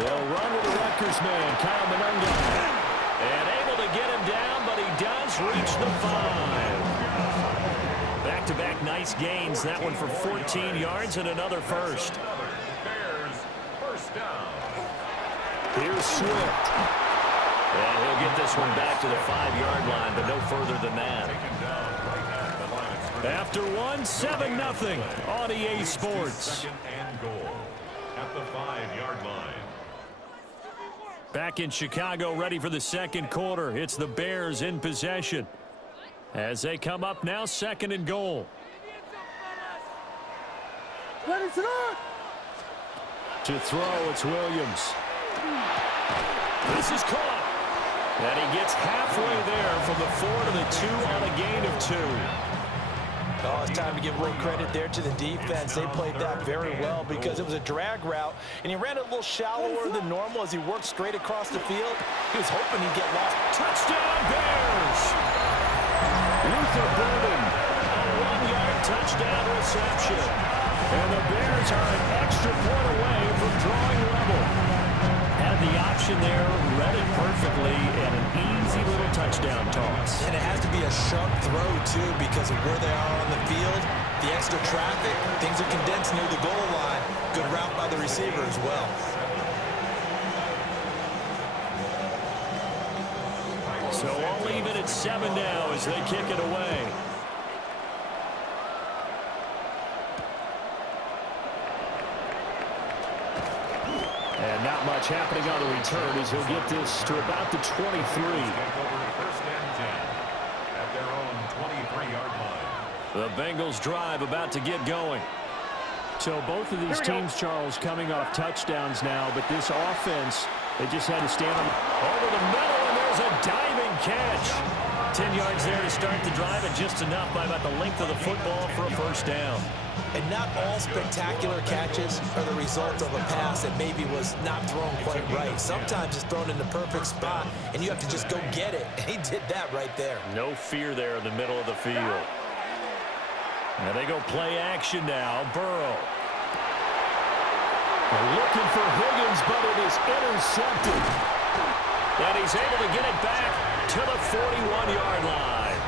They'll run with the Rutgers man, Kyle Monunga. And able to get him down, but he does reach the 5. Back-to-back nice gains. That one for 14 yards and another first. Here's Swift. And he'll get this one back to the 5-yard line, but no further than that. After one, 7-0 on EA Sports. Second and goal at the 5-yard line. Back in Chicago, ready for the second quarter. It's the Bears in possession. As they come up now, 2nd and goal. To throw, it's Williams. This is caught. And he gets halfway there from the 4 to the 2 on a gain of 2. Oh, it's time to give a little credit there to the defense. They played that very well because it was a drag route, and he ran it a little shallower than normal as he worked straight across the field. He was hoping he'd get lost. Touchdown, Bears! Luther Burden, a 1-yard touchdown reception. And the Bears are an extra point away from drawing level. Had the option there, read it perfectly, and an easy little touchdown toss. And it has to be a sharp throw, too, because of where they are on the field, the extra traffic, things are condensed near the goal line. Good route by the receiver as well. So all even at 7 now as they kick it away. And not much happening on the return as he'll get this to about the 23. First and 10 at their own 23-yard line. The Bengals drive about to get going. So both of these teams, Charles, coming off touchdowns now, but this offense, they just had to stand on over the middle, and there's a diving catch. 10 yards there to start the drive, and just enough by about the length of the football for a first down. And not all spectacular catches are the result of a pass that maybe was not thrown quite right. Sometimes it's thrown in the perfect spot, and you have to just go get it. And he did that right there. No fear there in the middle of the field. And they go play action now. Burrow. They're looking for Higgins, but it is intercepted. And he's able to get it back to the 41-yard line.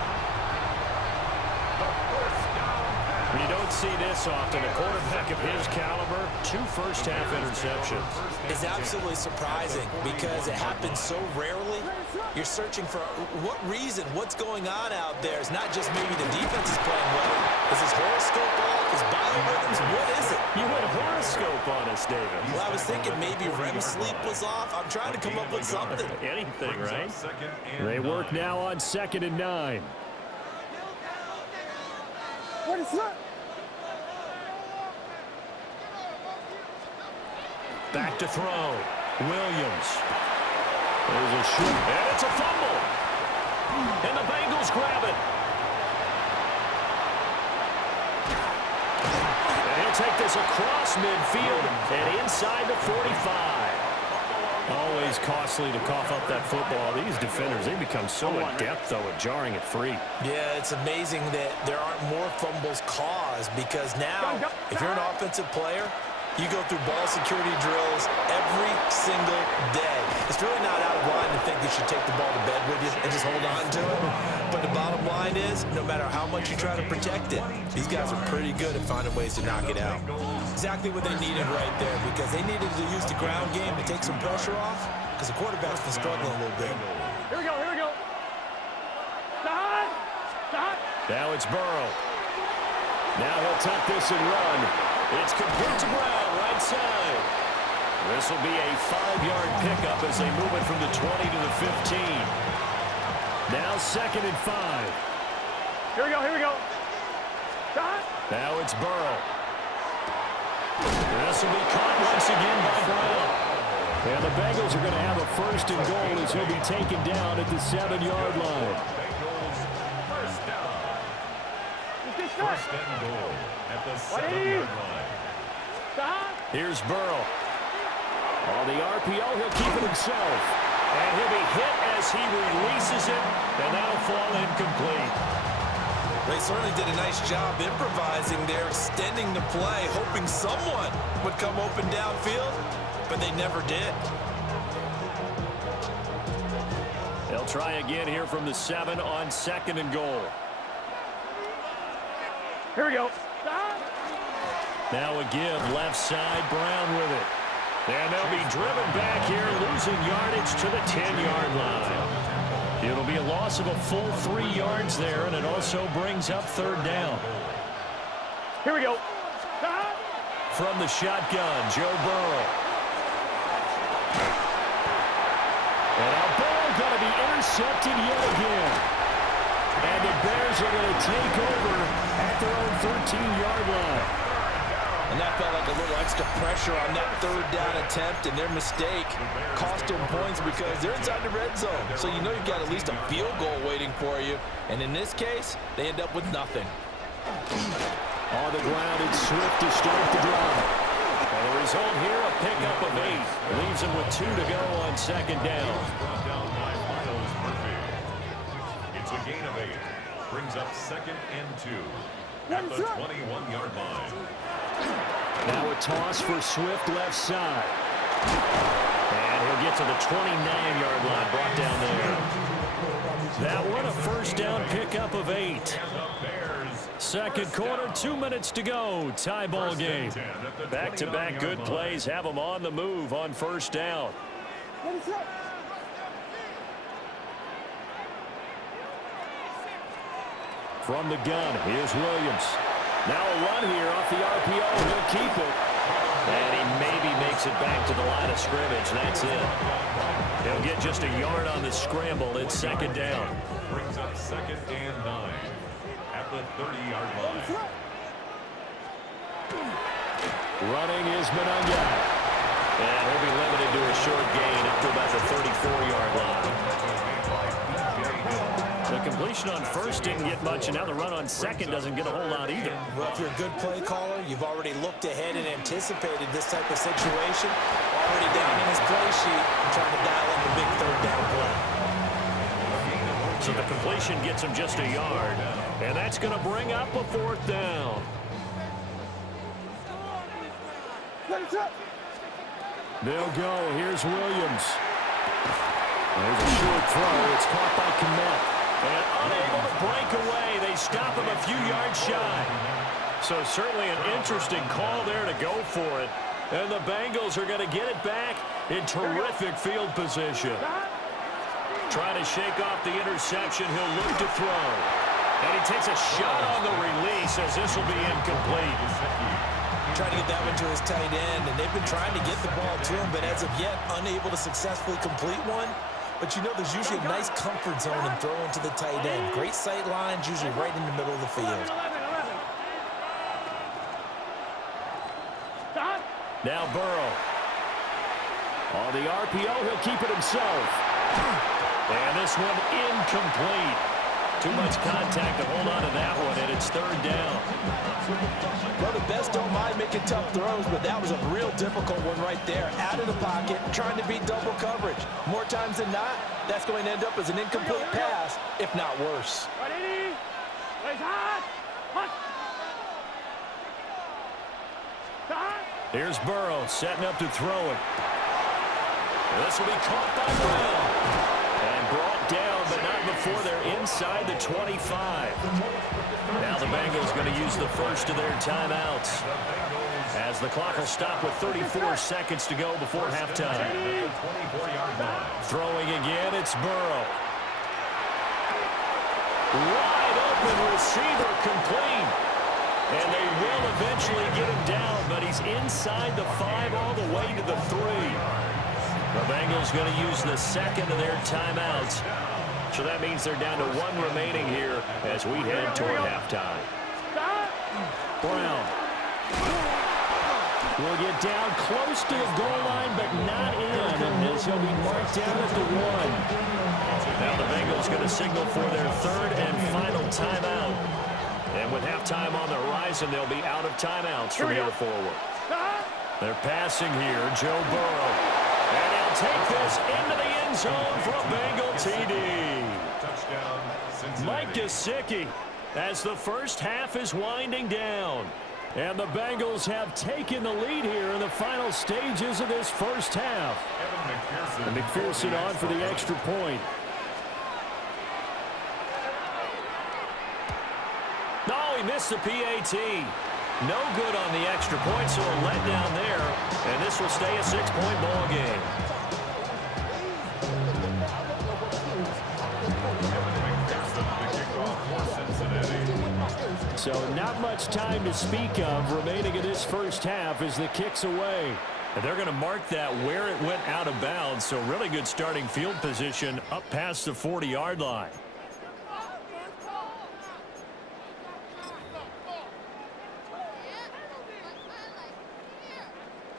You don't see this often. A quarterback of his caliber, 2 first-half interceptions. It's absolutely surprising because it happens so rarely. You're searching for what reason, what's going on out there. It's not just maybe the defense is playing well. Is his horoscope off? His biorhythms? What is it? You went horoscope on us, David. Well, I was thinking maybe REM sleep was off. I'm trying to come up with something. Anything, right? They work now on 2nd and 9. What is that? Back to throw. Williams. There's a shoot. And it's a fumble. And the Bengals grab it. And he'll take this across midfield and inside the 45. Always costly to cough up that football. These defenders, they become so adept, though, at jarring it free. Yeah, it's amazing that there aren't more fumbles caused because now, if you're an offensive player, you go through ball security drills every single day. It's really not out of line to think you should take the ball to bed with you and just hold on to it. But the bottom line is, no matter how much you try to protect it, these guys are pretty good at finding ways to knock it out. Exactly what they needed right there because they needed to use the ground game to take some pressure off because the quarterback's been struggling a little bit. Here we go, here we go. Stop. Now it's Burrow. Now he'll tuck this and run. It's complete to Brown, right side. This will be a 5-yard pickup as they move it from the 20 to the 15. Now 2nd and 5. Here we go. Stop. Now it's Burrow. This will be caught once again by Brown. And the Bengals are going to have a 1st and goal as he'll be taken down at the 7-yard line. First and goal at the 7-yard line. Here's Burrow. On the RPO, he'll keep it himself. And he'll be hit as he releases it, and that'll fall incomplete. They certainly did a nice job improvising there, extending the play, hoping someone would come open downfield, but they never did. They'll try again here from the 7 on 2nd and goal. Here we go. Now a give, left side, Brown with it. And they'll be driven back here, losing yardage to the 10-yard line. It'll be a loss of a full 3 yards there, and it also brings up 3rd down. Here we go. From the shotgun, Joe Burrow. And now Burrow going to be intercepted yet again. And the Bears are going to take over at their own 13-yard line. And that felt like a little extra pressure on that 3rd down attempt, and their mistake cost them points because they're inside the red zone. So you know you've got at least a field goal waiting for you. And in this case, they end up with nothing. On the ground, it's Swift to start the drive. And the result here, a pickup of 8. Leaves them with 2 to go on 2nd down. Brought down by Miles Murphy. It's a gain of 8. Brings up 2nd and 2 at the 21-yard line. Now a toss for Swift left side. And he'll get to the 29-yard line, brought down there. That one, a 1st down pickup of 8. 2nd quarter, 2 minutes to go. Tie ball game. Back-to-back good plays have them on the move on 1st down. From the gun, here's Williams. Now a run here off the RPO. He'll keep it. And he maybe makes it back to the line of scrimmage. That's it. He'll get just a yard on the scramble. It's 2nd down. Brings up 2nd and 9 at the 30-yard line. Running is Monanga. And he'll be limited to a short gain up to about the 34-yard line. The completion on 1st didn't get much, and now the run on 2nd doesn't get a whole lot either. Well, if you're a good play caller, you've already looked ahead and anticipated this type of situation. Already down in his play sheet, trying to dial in the big 3rd down play. So the completion gets him just a yard, and that's going to bring up a 4th down. They'll go. Here's Williams. There's a short throw. It's caught by Kmet. And unable to break away. They stop him a few yards shy. So certainly an interesting call there to go for it. And the Bengals are going to get it back in terrific field position. Trying to shake off the interception. He'll look to throw. And he takes a shot on the release as this will be incomplete. Trying to get that one to his tight end, and they've been trying to get the ball to him, but as of yet, unable to successfully complete one. But you know there's usually a nice comfort zone in throwing to the tight end. Great sight lines, usually right in the middle of the field. Now Burrow. On the RPO, he'll keep it himself. And this one incomplete. Too much contact to hold on to that one, and it's 3rd down. Well, the best don't mind making tough throws, but that was a real difficult one right there. Out of the pocket, trying to beat double coverage. More times than not, that's going to end up as an incomplete pass, if not worse. Here's Burrow setting up to throw it. This will be caught by Brown. And brought down, but not before they're inside the 25. Now the Bengals going to use the first of their timeouts, as the clock will stop with 34 seconds to go before halftime. Throwing again, it's Burrow. Wide open receiver, complete. And they will eventually get him down, but he's inside the 5 all the way to the 3. The Bengals going to use the second of their timeouts. So that means they're down to 1 remaining here as we head toward halftime. Brown will get down close to the goal line, but not in, as he'll be marked down at the 1. Now the Bengals going to signal for their 3rd and final timeout. And with halftime on the horizon, they'll be out of timeouts from here forward. They're passing here, Joe Burrow. And he'll take this into the end zone for a Bengal TD. Touchdown, Cincinnati. Mike Gesicki as the first half is winding down. And the Bengals have taken the lead here in the final stages of this first half. And McPherson on for the extra point. No, he missed the PAT. No good on the extra point, so a letdown there. And this will stay a 6-point ball game. So not much time to speak of remaining in this first half as the kick's away. And they're going to mark that where it went out of bounds. So really good starting field position up past the 40-yard line.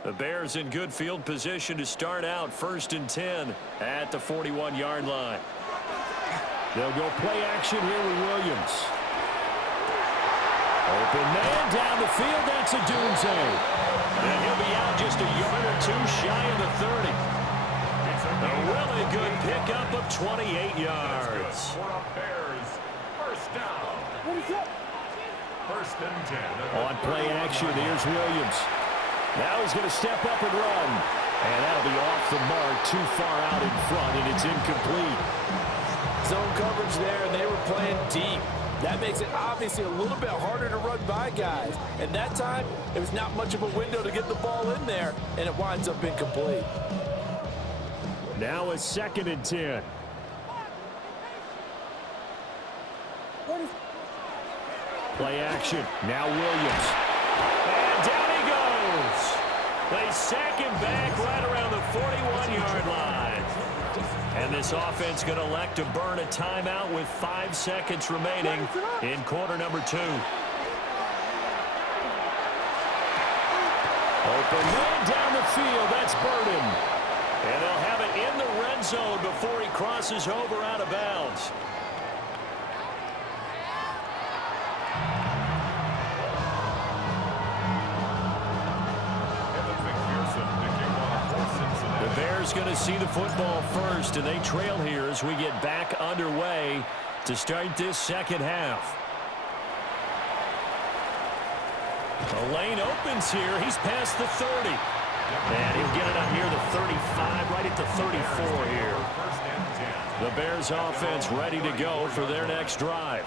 The Bears in good field position to start out 1st and 10 at the 41-yard line. They'll go play action here with Williams. Open man down the field. That's a Dunze. And he'll be out just a yard or two shy of the 30. A really good pickup of 28 yards. Bears, first down. 1st and 10. On play action, here's Williams. Now he's going to step up and run. And that'll be off the mark, too far out in front, and it's incomplete. Zone coverage there, and they were playing deep. That makes it obviously a little bit harder to run by guys. And that time, it was not much of a window to get the ball in there, and it winds up incomplete. Now a 2nd and 10. Play action. Now Williams. And down he goes. They sack him back right around the 41-yard line. And this offense going to elect to burn a timeout with 5 seconds remaining in quarter number 2. Open man down the field. That's Burden. And they'll have it in the red zone before he crosses over out of bounds. The Bears going to see the football first, and they trail here as we get back underway to start this second half. The lane opens here. He's past the 30. And he'll get it up near the 35, right at the 34 here. The Bears offense ready to go for their next drive.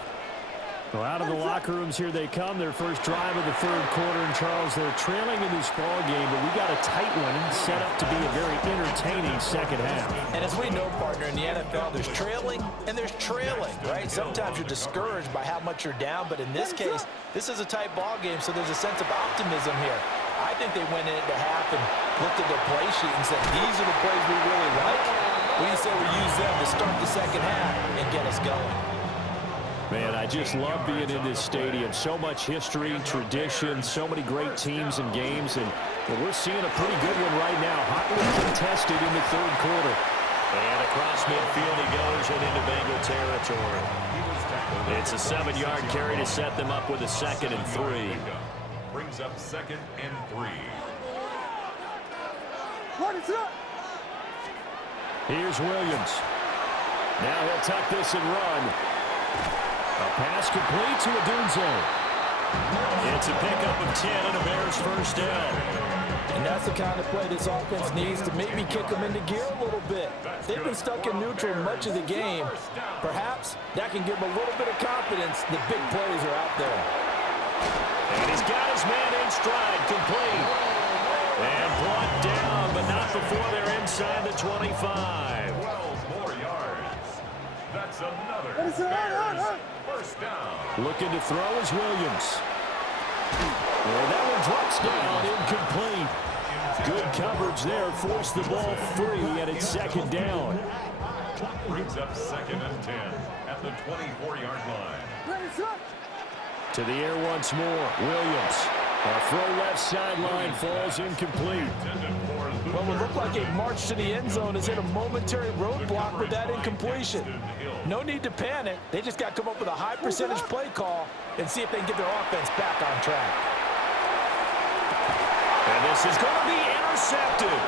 Well, out of the locker rooms here they come. Their first drive of the 3rd quarter. And, Charles, they're trailing in this ball game, but we got a tight one set up to be a very entertaining second half. And as we know, partner, in the NFL, there's trailing and there's trailing, right? Sometimes you're discouraged by how much you're down, but in this case, this is a tight ball game, so there's a sense of optimism here. I think they went into half and looked at their play sheet and said, these are the plays we really like. What do you say we use them to start the second half and get us going? Man, I just love being in this stadium. So much history, tradition, so many great teams and games, and we're seeing a pretty good one right now. Hotly contested in the 3rd quarter. And across midfield he goes and into Bengal territory. It's a 7-yard carry to set them up with a 2nd and 3. Brings up 2nd and 3. Here's Williams. Now he'll tuck this and run. A pass complete to Dunze. It's a pickup of 10 and a Bears first down. And that's the kind of play this offense needs to maybe kick them into gear a little bit. They've been stuck in neutral much of the game. Perhaps that can give them a little bit of confidence. The big plays are out there. And he's got his man in stride, complete. And brought down, but not before they're inside the 25. 12 more yards. That's another Bears first down. Looking to throw is Williams. And that one drops down, incomplete. Good coverage there, forced the ball free, and it's 2nd down. Brings up 2nd and 10 at the 24-yard line. To the air once more, Williams. A throw left sideline falls incomplete. Well, it looked like a march to the end zone has hit a momentary roadblock with that incompletion. No need to panic. They just got to come up with a high percentage play call and see if they can get their offense back on track. And this is going to be intercepted.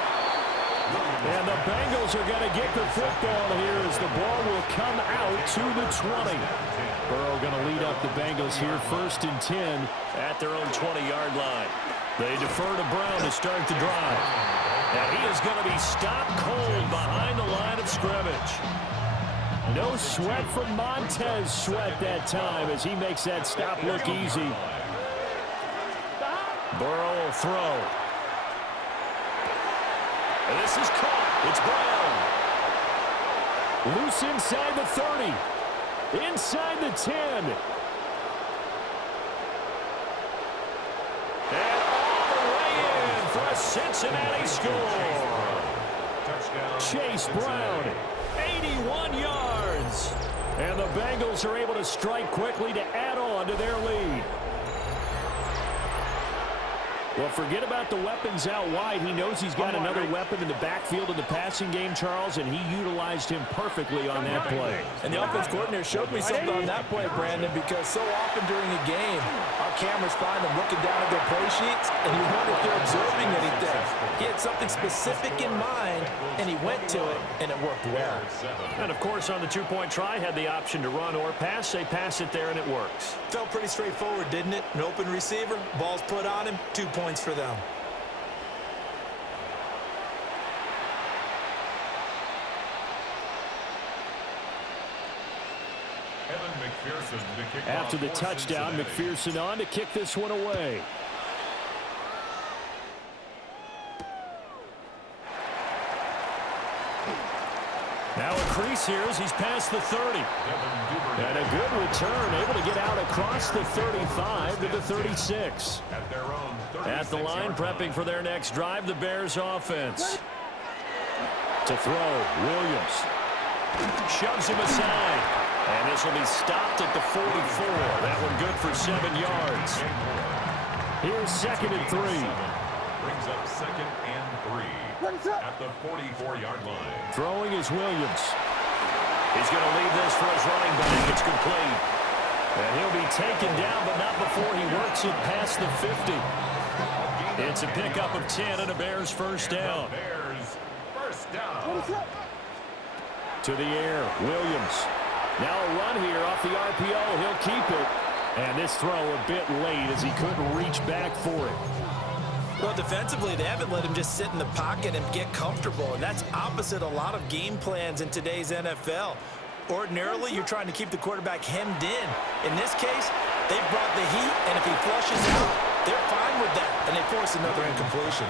And the Bengals are going to get the football here as the ball will come out to the 20. Burrow going to lead up the Bengals here, 1st and 10 at their own 20-yard line. They defer to Brown to start the drive. And he is going to be stopped cold behind the line of scrimmage. No sweat from Montez Sweat that time as he makes that stop look easy. Burrow will throw. And this is caught. It's Brown. Loose inside the 30. Inside the 10. And all the way in for a Cincinnati score. Chase Brown, 81 yards. And the Bengals are able to strike quickly to add on to their lead. Well, forget about the weapons out wide. He knows he's got another weapon in the backfield of the passing game, Charles, and he utilized him perfectly on that play. And the offense coordinator showed me something on that play, Brandon, because so often during a game, our cameras find them looking down at their play sheets, and you wonder if they're observing anything. He had something specific in mind, and he went to it, and it worked well. And, of course, on the two-point try, had the option to run or pass. They pass it there, and it works. Felt pretty straightforward, didn't it? An open receiver, ball's put on him, 2 points for them. After the touchdown, McPherson on to kick this one away. Now a crease here as he's past the 30. And a good return, able to get out across the 35 to the 36. At the line, prepping for their next drive, the Bears offense. To throw, Williams. Shoves him aside. And this will be stopped at the 44. That one good for 7 yards. Here's 2nd and 3. Brings up 2nd and 3 at the 44-yard line. Throwing is Williams. He's going to leave this for his running back. It's complete. And he'll be taken down, but not before he works it past the 50. It's a pickup of 10 and a Bears first down. Bears first down. To the air, Williams. Now a run here off the RPO. He'll keep it. And this throw a bit late as he couldn't reach back for it. Well, defensively, they haven't let him just sit in the pocket and get comfortable, and that's opposite a lot of game plans in today's NFL. Ordinarily, you're trying to keep the quarterback hemmed in. In this case, they've brought the heat, and if he flushes out, they're fine with that, and they force another incompletion.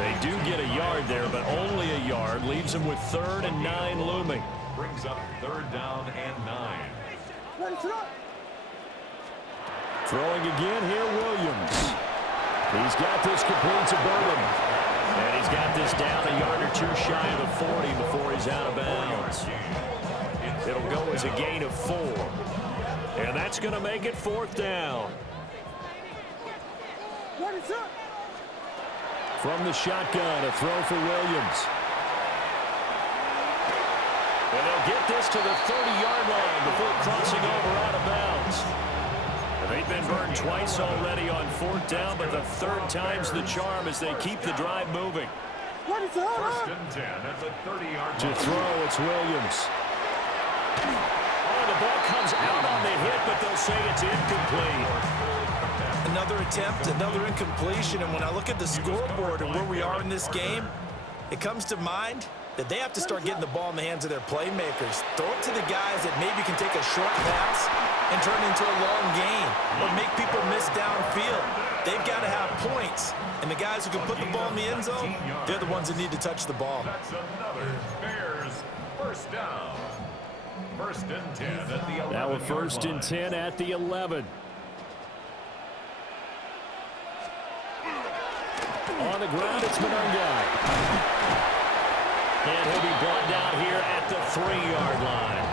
They do get a yard there, but only a yard. Leaves them with 3rd and 9 looming. Brings up 3rd down and 9. Throwing again here, Williams. He's got this complete to Burden. And he's got this down a yard or 2 shy of the 40 before he's out of bounds. It'll go as a gain of 4. And that's going to make it 4th down. From the shotgun, a throw for Williams. And they'll get this to the 30-yard line before crossing over out of bounds. They've been burned twice already on 4th down, but the 3rd time's the charm as they keep the drive moving. 1st and 10 at the 30-yard line. To throw, it's Williams. Oh, the ball comes out on the hit, but they'll say it's incomplete. Another attempt, another incompletion, and when I look at the scoreboard and where we are in this game, it comes to mind that they have to start getting the ball in the hands of their playmakers. Throw it to the guys that maybe can take a short pass and turn it into a long gain or make people miss downfield. They've got to have points, and the guys who can put the ball in the end zone, they're the ones that need to touch the ball. That's another Bears first down. 1st and 10 at the 11. Now a 1st and 10 at the 11. On the ground, it's Monungai. And he'll be brought down here at the 3-yard line.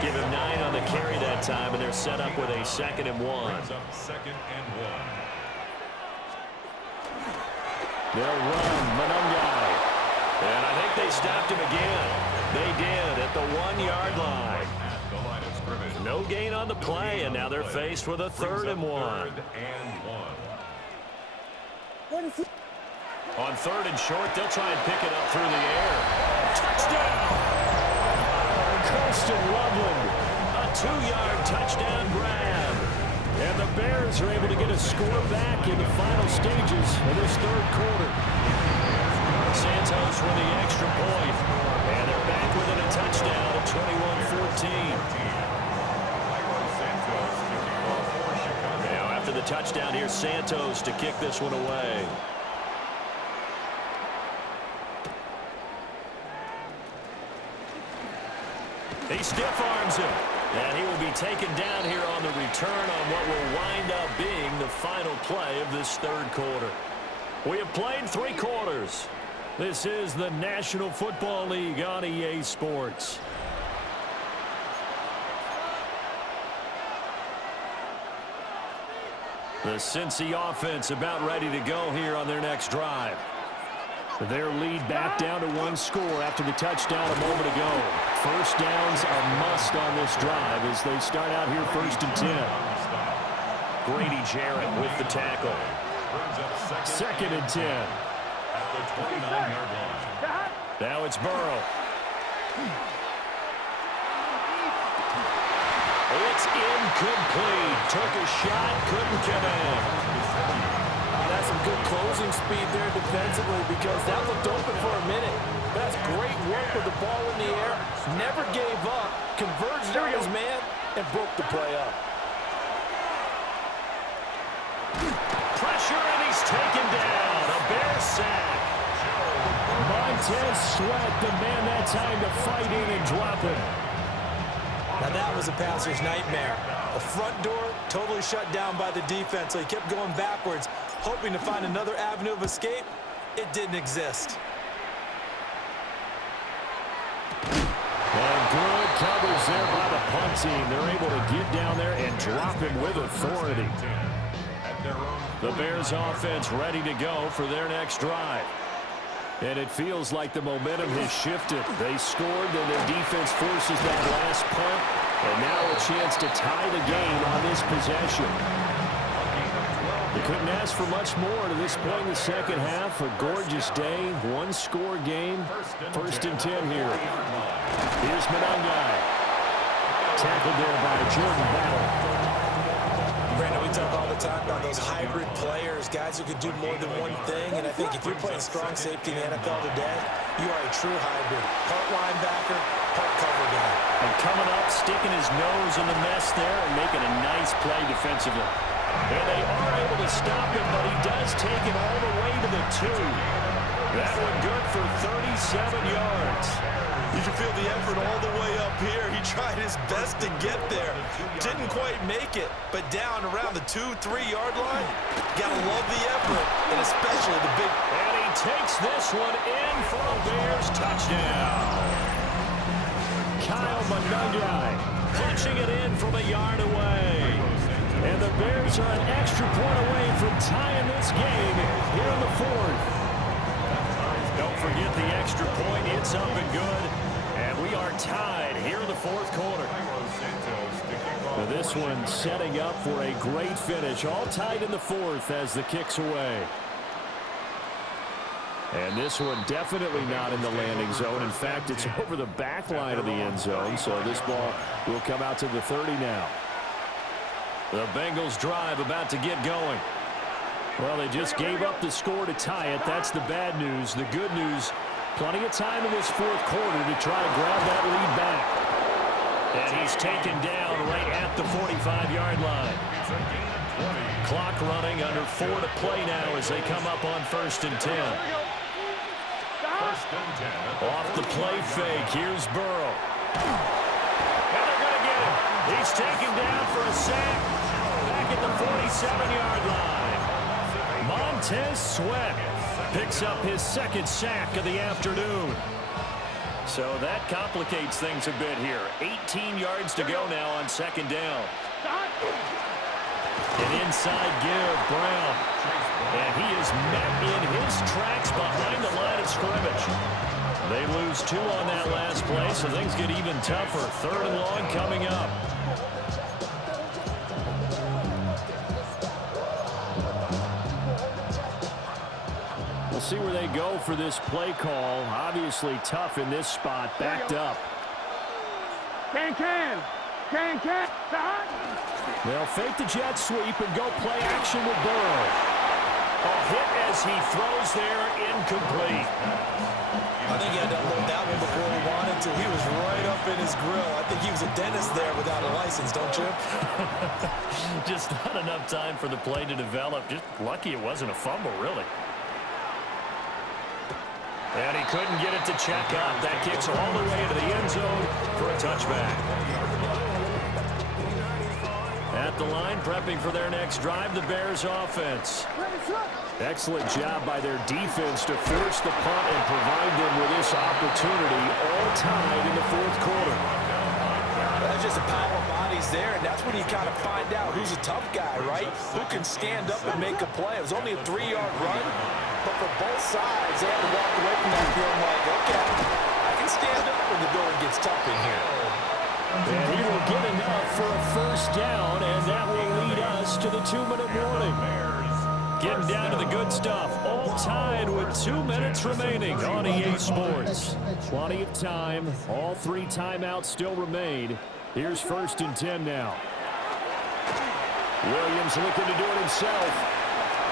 Give him 9 on the carry that time, and they're set up with a 2nd and 1. Brings up 2nd and 1. They'll run Monungai. And I think they stopped him again. They did at the 1-yard line. At the line of scrimmage. No gain on the play, and now they're faced with a 3rd and 1. 3rd and 1. On 3rd and short, they'll try and pick it up through the air. Touchdown! Colston Loveland, a 2-yard touchdown grab. And the Bears are able to get a score back in the final stages of this 3rd quarter. Santos with the extra point. And they're back within a touchdown at 21-14. Now after the touchdown, here's Santos to kick this one away. He stiff arms him. And he will be taken down here on the return on what will wind up being the final play of this 3rd quarter. We have played 3 quarters. This is the National Football League on EA Sports. The Cincy offense about ready to go here on their next drive. Their lead back down to 1 score after the touchdown a moment ago. First downs a must on this drive as they start out here 1st and 10. Grady Jarrett with the tackle. 2nd and 10. At the 29-yard line. Now it's Burrow. It's incomplete. Took a shot, couldn't connect. That's some good closing speed there defensively because that looked open for a minute. That's great work with the ball in the air. Never gave up, converged on his man, and broke the play up. Pressure, and he's taken down. A Bears sack. Montez Sweat, the man that time to fight in and drop him. Now that was a passer's nightmare. The front door totally shut down by the defense, so he kept going backwards, hoping to find another avenue of escape. It didn't exist. And good coverage there by the punt team. They're able to get down there and drop him with authority. The Bears offense ready to go for their next drive. And it feels like the momentum has shifted. They scored, then their defense forces that last punt. And now a chance to tie the game on this possession. They couldn't ask for much more to this point in the second half. A gorgeous day, 1-score game. 1st and 10 here. Here's Monangai. Tackled there by Jordan Battle. Brandon, we talk all the time about those hybrid players, guys who could do more than one thing. And I think if you're playing strong safety in the NFL today, you are a true hybrid. Part linebacker, part cover guy. And coming up, sticking his nose in the mess there and making a nice play defensively. And they are able to stop him, but he does take it all the way to the 2. That one good for 37 yards. You can feel the effort all the way up here. He tried his best to get there. Didn't quite make it, but down around the 2-3-yard line, gotta love the effort, and especially the big... And he takes this one in for a Bears touchdown. Kyle Monangai punching it in from a yard away. And the Bears are an extra point away from tying this game here in the 4th. Don't forget the extra point. It's up and good. And we are tied here in the 4th quarter. Now this one setting up for a great finish. All tied in the 4th as the kick's away. And this one definitely not in the landing zone. In fact, it's over the back line of the end zone. So this ball will come out to the 30 now. The Bengals drive about to get going. Well, they just gave up the score to tie it. That's the bad news. The good news, plenty of time in this 4th quarter to try to grab that lead back. And he's taken down right at the 45-yard line. Clock running, under 4 to play now as they come up on 1st and 10. Off the play fake, here's Burrow. And they're going to get him. He's taken down for a sack back at the 47-yard line. Montez Sweat picks up his 2nd sack of the afternoon. So that complicates things a bit here. 18 yards to go now on 2nd down. An inside give, Brown. And he is met in his tracks behind the line of scrimmage. They lose 2 on that last play, so things get even tougher. 3rd and long coming up. We'll see where they go for this play call. Obviously tough in this spot, backed up. Can. They'll fake the jet sweep and go play action with Burrow. A hit as he throws there, incomplete. I think he had to unload that one before he wanted to. He was right up in his grill. I think he was a dentist there without a license, don't you? Just not enough time for the play to develop. Just lucky it wasn't a fumble, really. And he couldn't get it to check up. That kicks all the way into the end zone for a touchback. At the line, prepping for their next drive, the Bears offense. Excellent job by their defense to force the punt and provide them with this opportunity, all tied in the fourth quarter. That's just a pile of bodies there, and that's when you kind of find out who's a tough guy, right? Who can stand up and make a play. It was only a 3-yard run, but for both sides, they had to walk away from that feeling like, okay, I can stand up when the going gets tough in here. And he will get enough for a first down, and that will lead us to the 2-minute warning. Getting down to the good stuff, all tied with 2 minutes remaining on EA Sports. Plenty of time, all 3 timeouts still remain. Here's 1st and 10 now. Williams looking to do it himself.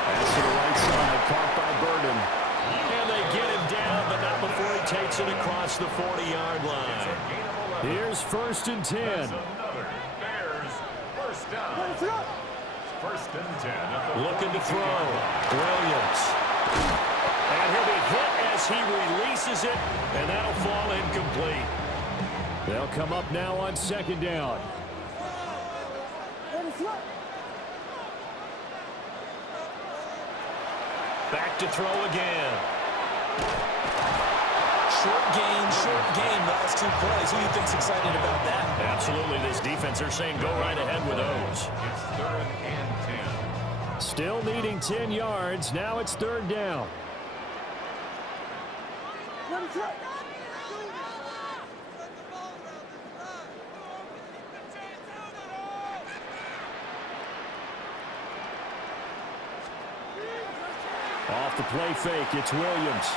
That's to the right side, caught by Burden. And they get him down, but not before he takes it across the 40-yard line. Here's 1st and 10. Bears, first down. 1st and 10. Looking to throw. Williams. And he'll be hit as he releases it, and that'll fall incomplete. They'll come up now on 2nd down. Back to throw again. Short game, last 2 plays. Who do you think's excited about that? Absolutely, this defense, they're saying go right ahead with those. It's 3rd and 10. Still needing 10 yards. Now it's 3rd down. Off the play fake, it's Williams.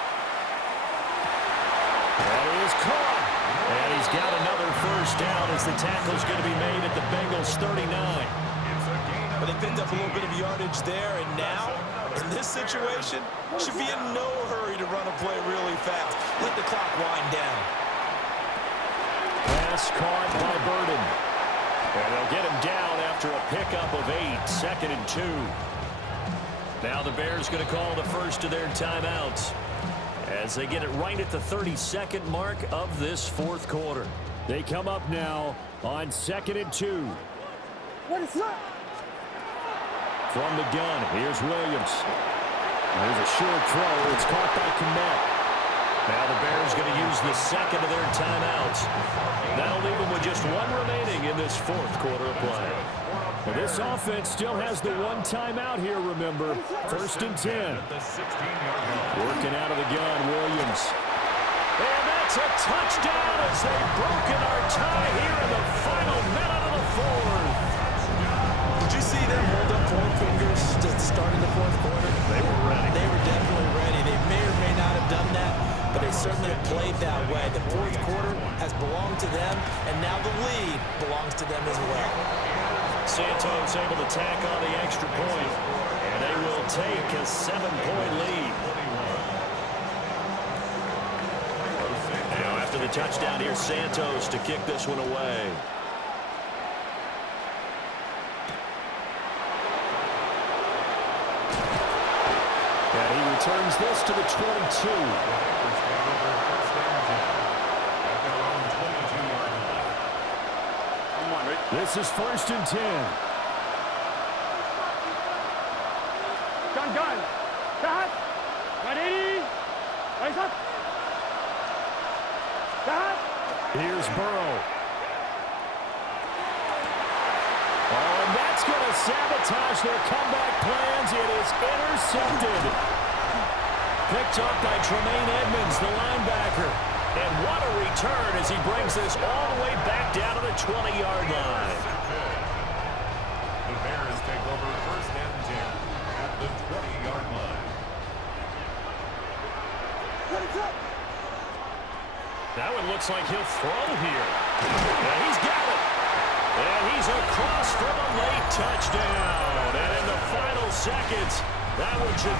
That is caught. And he's got another first down as the tackle's going to be made at the Bengals 39. But they picked up a little bit of yardage there, and now, in this situation, should be in no hurry to run a play really fast. Let the clock wind down. Pass caught by Burden. And they'll get him down after a pickup of 8, 2nd and 2. Now the Bears going to call the first of their timeouts as they get it right at the 32nd mark of this 4th quarter. They come up now on 2nd and 2. From the gun, here's Williams. There's a short throw. It's caught by Kmet. Now the Bears going to use the 2nd of their timeouts. That'll leave them with just 1 remaining in this 4th quarter of play. Well, this offense still has the 1 timeout here, remember. 1st and 10. Working out of the gun, Williams. And that's a touchdown as they've broken our tie here in the final minute of the 4th. Did you see them hold up 4 fingers at the start of the 4th quarter? They were ready. They were definitely ready. They may or may not have done that, but they certainly have played that way. The 4th quarter has belonged to them, and now the lead belongs to them as well. Santos able to tack on the extra point, and they will take a 7-point lead. Now after the touchdown, here's Santos to kick this one away. And he returns this to the 22. This is 1st and 10. Gun. Cut. 180. Rise up. Cut. Here's Burrow. Oh, and that's going to sabotage their comeback plans. It is intercepted. Picked up by Tremaine Edmonds, the linebacker. And what a return as he brings this all the way back down to the 20-yard line. The Bears take over 1st and 10 at the 20-yard line. Now it looks like he'll throw here. And he's got it. And he's across for the late touchdown. And in the final seconds, that one should